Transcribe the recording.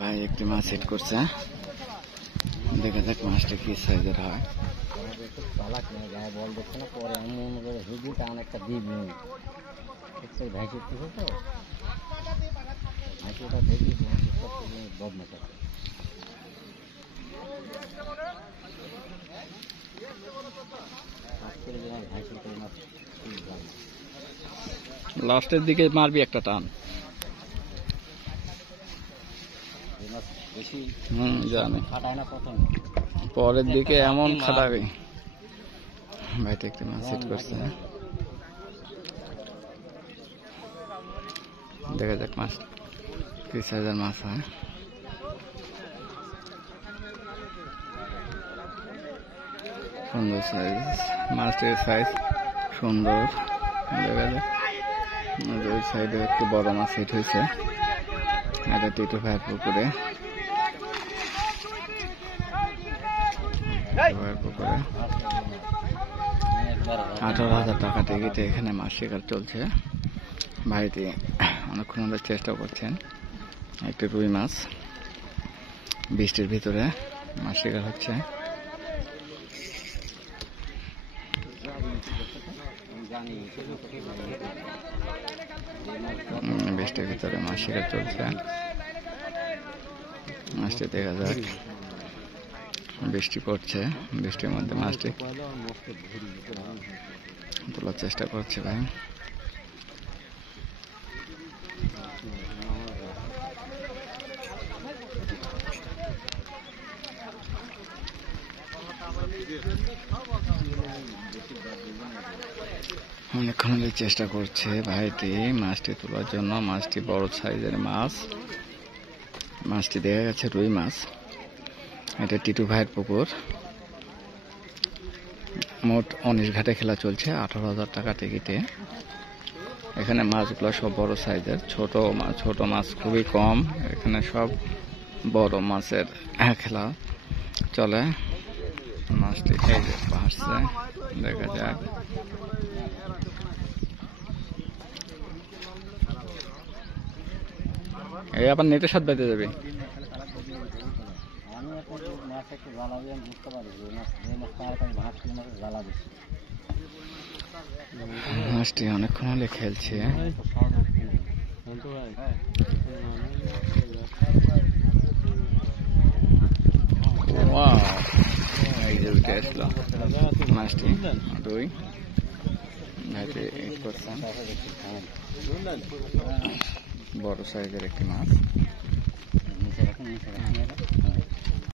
ভাই একটি মাছ হিট করছে, দেখা যাক মাছটা কি সাইজের হয়। চালাক না, গায়ে বল দেখছে না, পরে আমি মনে করে হেঁটে টান একটা দিই ভাইসে উঠতেছে তো ভাইসেটা দেখি বদমাশ আছে। লাস্টের দিকে মারবি একটা টান। জানি পরের দিকে এমন খাটাবি। ভাইটা একটু মাছ হিট করছে, দেখা যাক মাছ কি সাইজের মাছ হয়। সুন্দর সাইজ মাছটির, সাইজ সুন্দর। দেখা যাক ওই সাইডে একটু বড় মাছ হিট হয়েছে, এটা টিটু ভাইয়ের পুকুরে। 18,000 টাকা টিকিটে এখানে মাছ শিকার চলছে। ভাইটি অনেকক্ষণ ধরে চেষ্টা করছেন। একটি রুই মাছ বৃষ্টির ভিতরে মাছ শিকার হচ্ছে। বৃষ্টির ভিতরে মাছ শিকার চলছে। মাছটি দেখা যাক, বৃষ্টি পড়ছে, বৃষ্টির মধ্যে মাছটি তোলার চেষ্টা করছে ভাই। অনেকক্ষণ চেষ্টা করছে ভাইটি মাছটি তোলার জন্য। মাছটি বড় সাইজের মাছ, মাছটি দেখা গেছে রুই মাছ। এটা টিটু ভাইয়ের পুকুর। মোট 19 ঘাটে খেলা চলছে, 18,000 টাকা টিকিটে। এখানে মাছগুলো সব বড় সাইজের, ছোট মাছ খুবই কম। এখানে সব বড় মাছের খেলা চলে। মাছটি এই যে বাড়ছে, দেখা যাক। এই আবার নেটের সাথে বেঁধে যাবে। মাছটি অনেকক্ষণ হলে খেলছে। এই যে উঠে আসলো মাছটি, রুই ভাইটি করছেন। বড় সাইজের একটি মাছ।